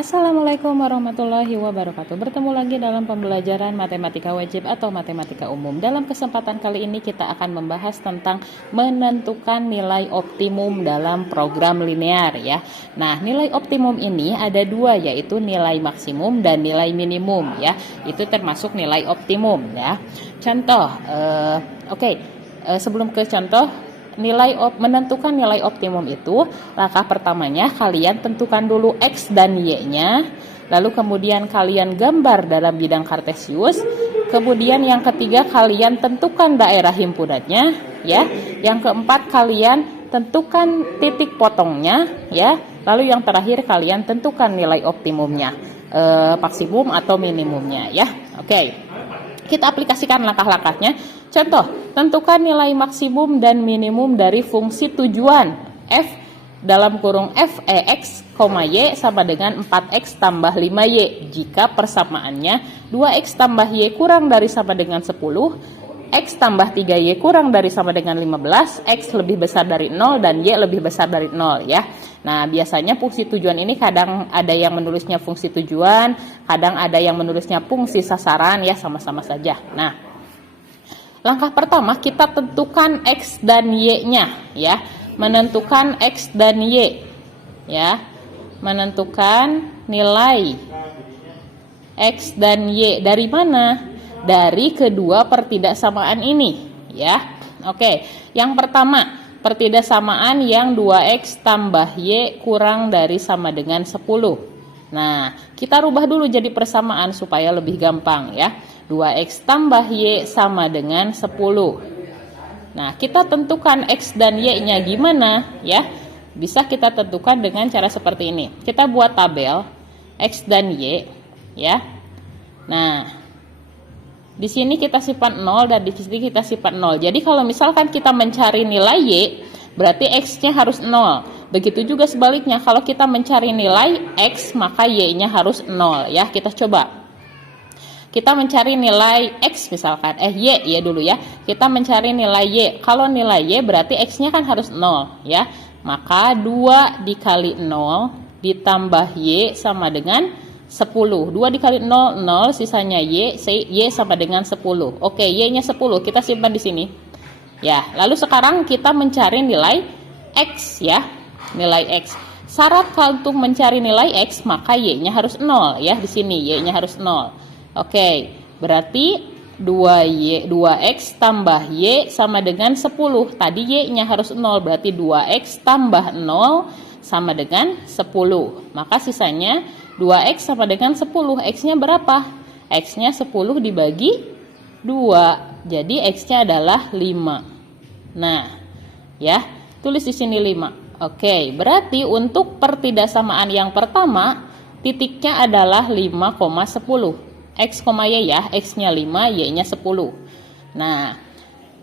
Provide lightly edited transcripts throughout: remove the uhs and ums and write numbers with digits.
Assalamualaikum warahmatullahi wabarakatuh. Bertemu lagi dalam pembelajaran matematika wajib atau matematika umum. Dalam kesempatan kali ini kita akan membahas tentang menentukan nilai optimum dalam program linear ya. Nah, nilai optimum ini ada dua, yaitu nilai maksimum dan nilai minimum ya. Itu termasuk nilai optimum ya. Contoh, sebelum ke contoh, menentukan nilai optimum itu, langkah pertamanya kalian tentukan dulu X dan Y-nya, lalu kemudian kalian gambar dalam bidang kartesius, kemudian yang ketiga kalian tentukan daerah himpunannya ya, yang keempat kalian tentukan titik potongnya ya, lalu yang terakhir kalian tentukan nilai optimumnya, maksimum atau minimumnya ya. Kita aplikasikan langkah-langkahnya. Contoh, tentukan nilai maksimum dan minimum dari fungsi tujuan f dalam kurung f x, y sama dengan 4x tambah 5y jika persamaannya 2x tambah y kurang dari sama dengan 10, x tambah 3y kurang dari sama dengan 15, x lebih besar dari 0 dan y lebih besar dari 0 ya. Nah, biasanya fungsi tujuan ini kadang ada yang menulisnya fungsi tujuan, kadang ada yang menulisnya fungsi sasaran ya, sama-sama saja. Nah, langkah pertama kita tentukan X dan Y-nya ya. Menentukan X dan Y ya. Menentukan nilai X dan Y dari mana? Dari kedua pertidaksamaan ini ya. Yang pertama, pertidaksamaan yang 2x tambah y kurang dari sama dengan 10. Nah, kita rubah dulu jadi persamaan supaya lebih gampang ya. 2x tambah y sama dengan 10. Nah, kita tentukan x dan y-nya gimana ya? Bisa kita tentukan dengan cara seperti ini. Kita buat tabel x dan y ya. Nah, di sini kita simpan 0 dan di sini kita simpan 0. Jadi kalau misalkan kita mencari nilai y, berarti x-nya harus 0. Begitu juga sebaliknya, kalau kita mencari nilai x, maka y-nya harus 0 ya. Kita coba. Kita mencari nilai x misalkan, y dulu ya. Kita mencari nilai y. Kalau nilai y berarti x-nya kan harus 0 ya. Maka 2 dikali 0 ditambah y sama dengan 10. 2 dikali 0, 0, sisanya y sama dengan 10. Oke, y-nya 10, kita simpan di sini. Ya, lalu sekarang kita mencari nilai x ya. Nilai x. Syarat untuk mencari nilai x, maka y-nya harus 0 ya. Di sini y-nya harus 0. Oke, berarti 2x tambah y sama dengan 10. Tadi y-nya harus 0, berarti 2x tambah 0 sama dengan 10. Maka sisanya 2x sama dengan 10. X-nya berapa? X-nya 10 dibagi 2. Jadi X-nya adalah 5. Nah, ya, tulis di sini 5. Oke, berarti untuk pertidaksamaan yang pertama, titiknya adalah 5,10. X, Y ya, X-nya 5, Y-nya 10. Nah,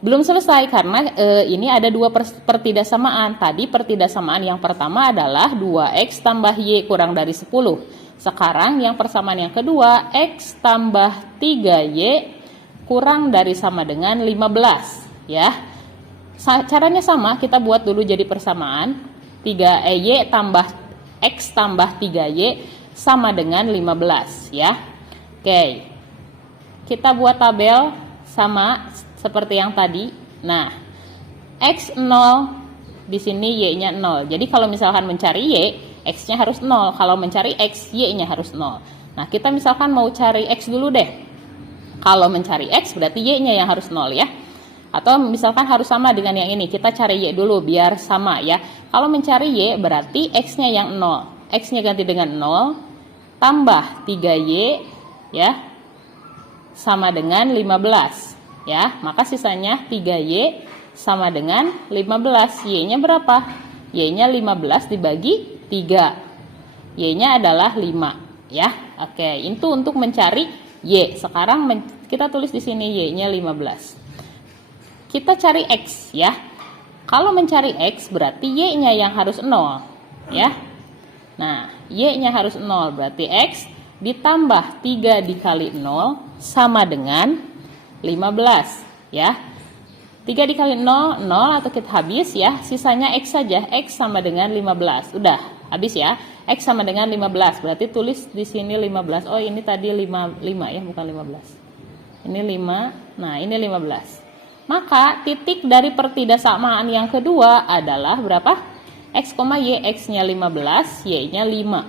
belum selesai karena ini ada dua pertidaksamaan. Tadi pertidaksamaan yang pertama adalah 2x tambah y kurang dari 10. Sekarang yang persamaan yang kedua, x tambah 3y kurang dari sama dengan 15 ya. Caranya sama, kita buat dulu jadi persamaan. 3y tambah x tambah 3y sama dengan 15 ya. Oke. Kita buat tabel sama seperti yang tadi. Nah, x 0, di sini y-nya 0. Jadi kalau misalkan mencari y, x-nya harus 0. Kalau mencari x, y-nya harus 0. Nah, kita misalkan mau cari x dulu deh. Kalau mencari x, berarti y-nya yang harus 0 ya. Atau misalkan harus sama dengan yang ini. Kita cari y dulu biar sama ya. Kalau mencari y, berarti x-nya yang 0. X-nya ganti dengan 0, tambah 3y ya, sama dengan 15 ya. Maka sisanya 3y sama dengan 15. Y-nya berapa? Y-nya 15 dibagi 3. Y-nya adalah 5 ya. Oke, itu untuk mencari y. Sekarang kita tulis di sini y-nya 15. Kita cari x ya. Kalau mencari x berarti y-nya yang harus 0 ya. Nah, y-nya harus 0 berarti x ditambah 3 dikali 0 sama dengan 15 ya. 3 dikali 0, 0 atau kita habis ya. Sisanya X saja. X sama dengan 15. Udah. Habis ya. X sama dengan 15. Berarti tulis di sini 15. Oh, ini tadi 5 ya, bukan 15. Ini 5. Nah, ini 15. Maka titik dari pertidaksamaan yang kedua adalah berapa? X, Y. X-nya 15, Y-nya 5.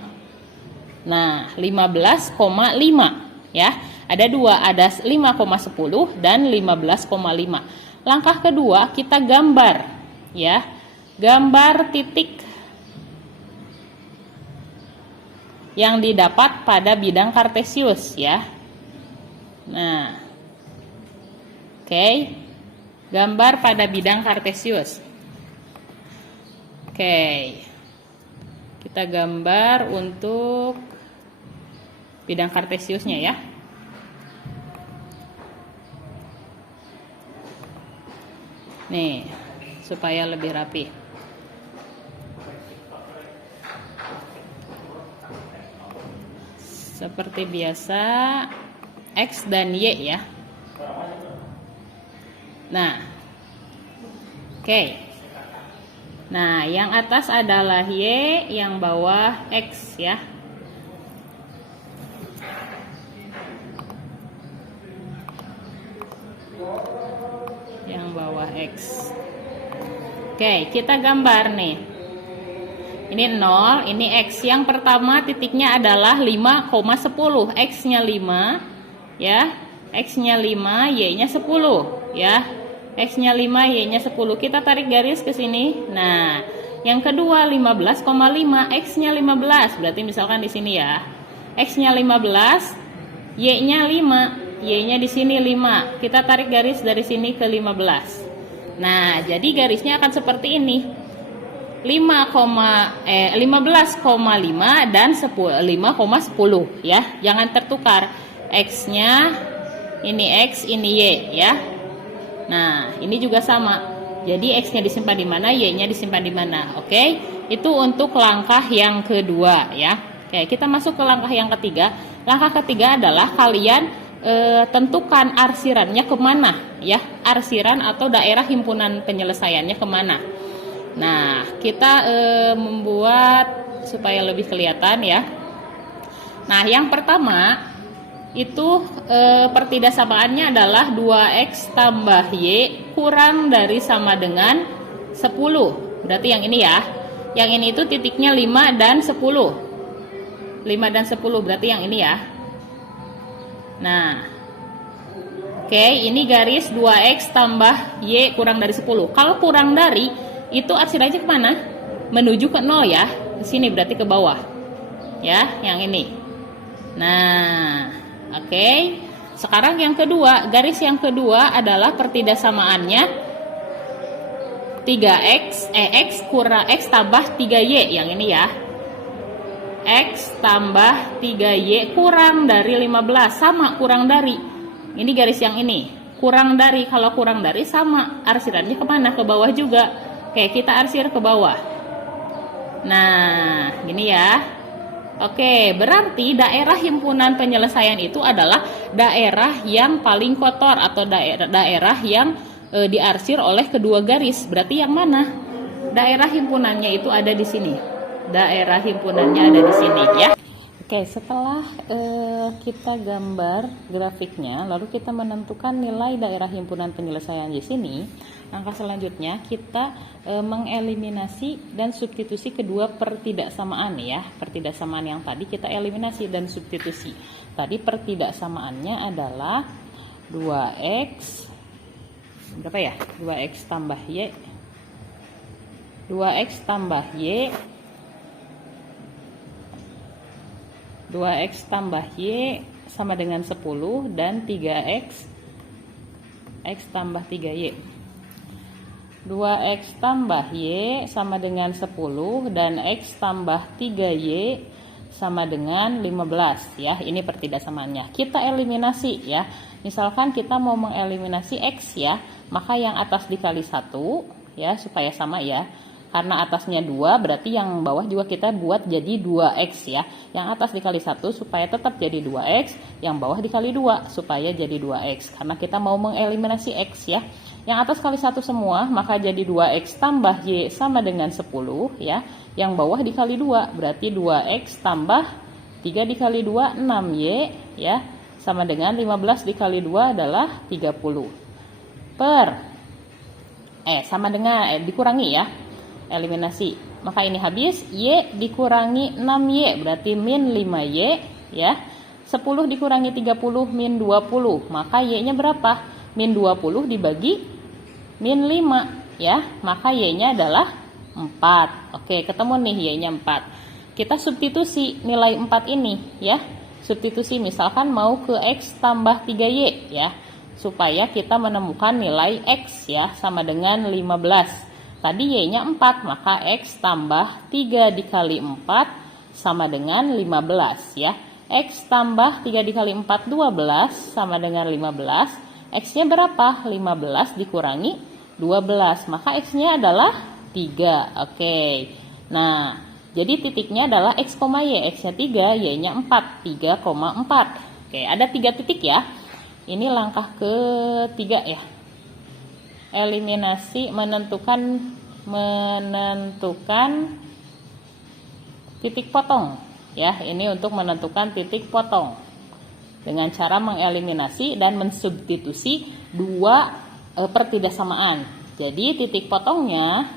Nah, 15,5 ya. Ada dua, ada 5,10 dan 15,5. Langkah kedua kita gambar ya. Gambar titik yang didapat pada bidang kartesius ya. Nah, oke. Gambar pada bidang kartesius. Oke. Kita gambar untuk bidang kartesiusnya ya. Nih, supaya lebih rapi. Seperti biasa, X dan Y ya. Nah, oke. Nah, yang atas adalah Y, yang bawah X ya. Yang bawah X. Oke, kita gambar nih. Ini 0, ini X. Yang pertama titiknya adalah 5,10. X-nya 5 ya. X-nya 5, Y-nya 10 ya. X-nya 5, Y-nya 10. Kita tarik garis ke sini. Nah, yang kedua 15,5. X-nya 15. Berarti misalkan di sini ya. X-nya 15, Y-nya 5. Y-nya di sini 5. Kita tarik garis dari sini ke 15. Nah, jadi garisnya akan seperti ini. 15,5 dan 5,10 ya. Jangan tertukar. X-nya ini X, ini Y ya. Nah, ini juga sama. Jadi X-nya disimpan di mana, Y-nya disimpan di mana. Oke? Itu untuk langkah yang kedua ya. Oke, kita masuk ke langkah yang ketiga. Langkah ketiga adalah kalian tentukan arsirannya kemana ya, arsiran atau daerah himpunan penyelesaiannya kemana. Nah, kita membuat supaya lebih kelihatan ya. Nah, yang pertama itu pertidaksamaannya adalah 2X tambah Y kurang dari sama dengan 10. Berarti yang ini ya. Yang ini itu titiknya 5 dan 10. 5 dan 10 berarti yang ini ya. Nah, oke, ini garis 2X tambah Y kurang dari 10. Kalau kurang dari, itu arsirannya kemana? Menuju ke 0 ya. Ke sini berarti ke bawah. Ya, yang ini. Nah, oke. Sekarang yang kedua, garis yang kedua adalah pertidaksamaannya 3X, X kurang X tambah 3Y. Yang ini ya. X tambah 3Y kurang dari 15. Sama, kurang dari. Ini garis yang ini. Kurang dari, kalau kurang dari sama. Arsirannya kemana? Ke bawah juga. Oke, kita arsir ke bawah. Nah, gini ya. Oke, berarti daerah himpunan penyelesaian itu adalah daerah yang paling kotor atau daerah yang diarsir oleh kedua garis. Berarti yang mana? Daerah himpunannya itu ada di sini. Daerah himpunannya ada di sini ya. Oke, setelah kita gambar grafiknya, lalu kita menentukan nilai daerah himpunan penyelesaian di sini. Langkah selanjutnya kita mengeliminasi dan substitusi kedua pertidaksamaan ya. Pertidaksamaan yang tadi kita eliminasi dan substitusi. Tadi pertidaksamaannya adalah 2X berapa ya? 2X tambah Y. 2X tambah Y 2X tambah Y sama dengan 10 dan 3X X tambah 3Y. 2X tambah Y sama dengan 10 dan X tambah 3Y sama dengan 15 ya. Ini pertidaksamaannya. Kita eliminasi ya. Misalkan kita mau mengeliminasi X ya, maka yang atas dikali 1 ya supaya sama ya. Karena atasnya 2, berarti yang bawah juga kita buat jadi 2x ya. Yang atas dikali 1 supaya tetap jadi 2x, yang bawah dikali 2 supaya jadi 2x. Karena kita mau mengeliminasi x ya. Yang atas kali 1 semua, maka jadi 2x tambah y sama dengan 10 ya. Yang bawah dikali 2, berarti 2x tambah 3 dikali 2, 6y ya. Sama dengan 15 dikali 2 adalah 30. Sama dengan, dikurangi ya. Eliminasi, maka ini habis, y dikurangi 6y berarti min 5y ya. 10 dikurangi 30 min 20, maka y nya berapa? Min 20 dibagi min 5 ya, maka y nya adalah 4. Oke, ketemu nih y nya 4. Kita substitusi nilai 4 ini ya. Substitusi misalkan mau ke x tambah 3y ya, supaya kita menemukan nilai x ya, sama dengan 15. Tadi y-nya 4, maka x tambah 3 dikali 4 sama dengan 15 ya. X tambah 3 dikali 4, 12 sama dengan 15. X-nya berapa? 15 dikurangi 12, maka x-nya adalah 3. Oke. Nah, jadi titiknya adalah x, y. X-nya 3, y-nya 4, 3,4. Oke, ada 3 titik ya. Ini langkah ketiga ya. Eliminasi, menentukan titik potong ya. Ini untuk menentukan titik potong dengan cara mengeliminasi dan mensubstitusi dua pertidaksamaan. Jadi titik potongnya,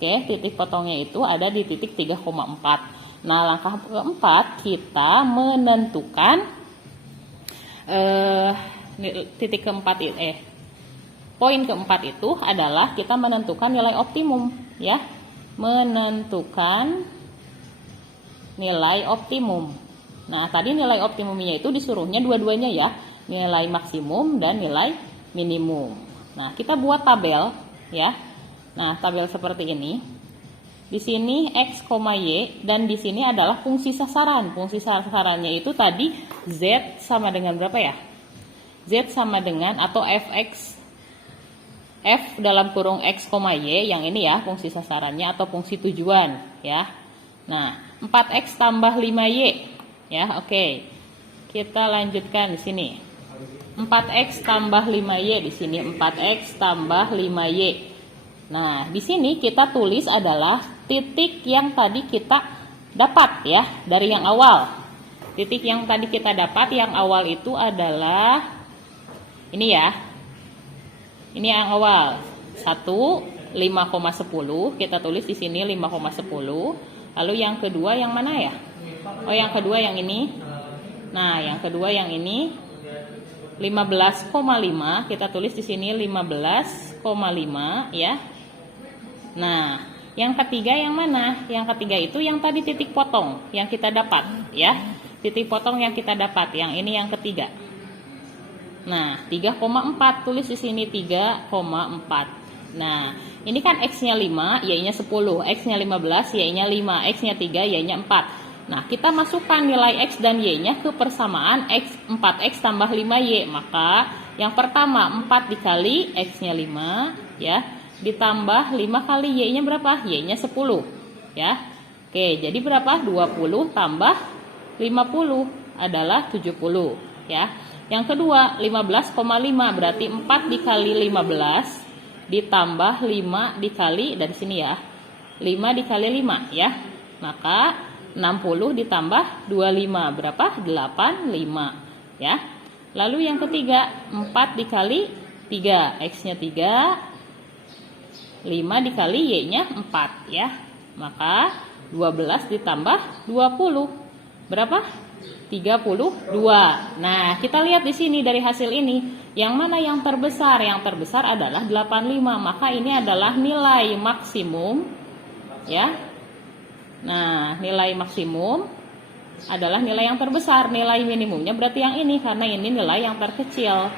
titik potongnya itu ada di titik 3,4. Nah, langkah keempat kita menentukan titik keempat poin keempat itu adalah kita menentukan nilai optimum ya. Menentukan nilai optimum. Nah, tadi nilai optimumnya itu disuruhnya dua-duanya ya, nilai maksimum dan nilai minimum. Nah, kita buat tabel ya. Nah, tabel seperti ini. Di sini x, y dan di sini adalah fungsi sasaran. Fungsi sasarannya itu tadi z sama dengan berapa ya? Z sama dengan atau fx, f dalam kurung x, y, yang ini ya fungsi sasarannya atau fungsi tujuan ya. Nah, 4x tambah 5y ya. Oke. Kita lanjutkan di sini. 4x tambah 5y, di sini 4x tambah 5y. Nah, di sini kita tulis adalah titik yang tadi kita dapat ya dari yang awal. Titik yang tadi kita dapat yang awal itu adalah ini ya. Ini yang awal 5,10, kita tulis di sini 5,10. Lalu yang kedua yang mana ya? Oh, yang kedua yang ini. Nah, yang kedua yang ini 15,5, kita tulis di sini 15,5 ya. Nah, yang ketiga yang mana? Yang ketiga itu yang tadi titik potong yang kita dapat ya. Titik potong yang kita dapat, yang ini yang ketiga. Nah, 3,4 tulis di sini 3,4. Nah, ini kan x-nya 5, y-nya 10, x-nya 15, y-nya 5, x-nya 3, y-nya 4. Nah, kita masukkan nilai x dan y-nya ke persamaan x 4x tambah 5y. Maka yang pertama 4 dikali x-nya 5 ya, ditambah 5 kali y-nya berapa? Y-nya 10 ya. Oke, jadi berapa? 20 tambah 50 adalah 70 ya. Yang kedua 15,5 berarti 4 dikali 15 ditambah 5 dikali dari sini ya. 5 dikali 5 ya. Maka 60 ditambah 25 berapa? 85 ya. Lalu yang ketiga 4 dikali 3, x-nya 3, 5 dikali y-nya 4 ya. Maka 12 ditambah 20 berapa? 32. Nah, kita lihat di sini dari hasil ini, yang mana yang terbesar? Yang terbesar adalah 85. Maka ini adalah nilai maksimum ya. Nah, nilai maksimum adalah nilai yang terbesar. Nilai minimumnya berarti yang ini karena ini nilai yang terkecil.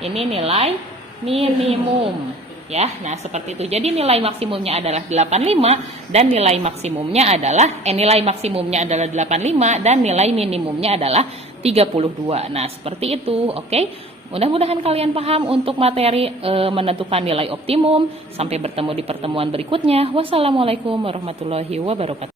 Ini nilai minimum ya. Nah, seperti itu. Jadi nilai maksimumnya adalah 85 dan nilai maksimumnya adalah nilai maksimumnya adalah 85 dan nilai minimumnya adalah 32. Nah, seperti itu. Oke. Mudah-mudahan kalian paham untuk materi menentukan nilai optimum. Sampai bertemu di pertemuan berikutnya. Wassalamualaikum warahmatullahi wabarakatuh.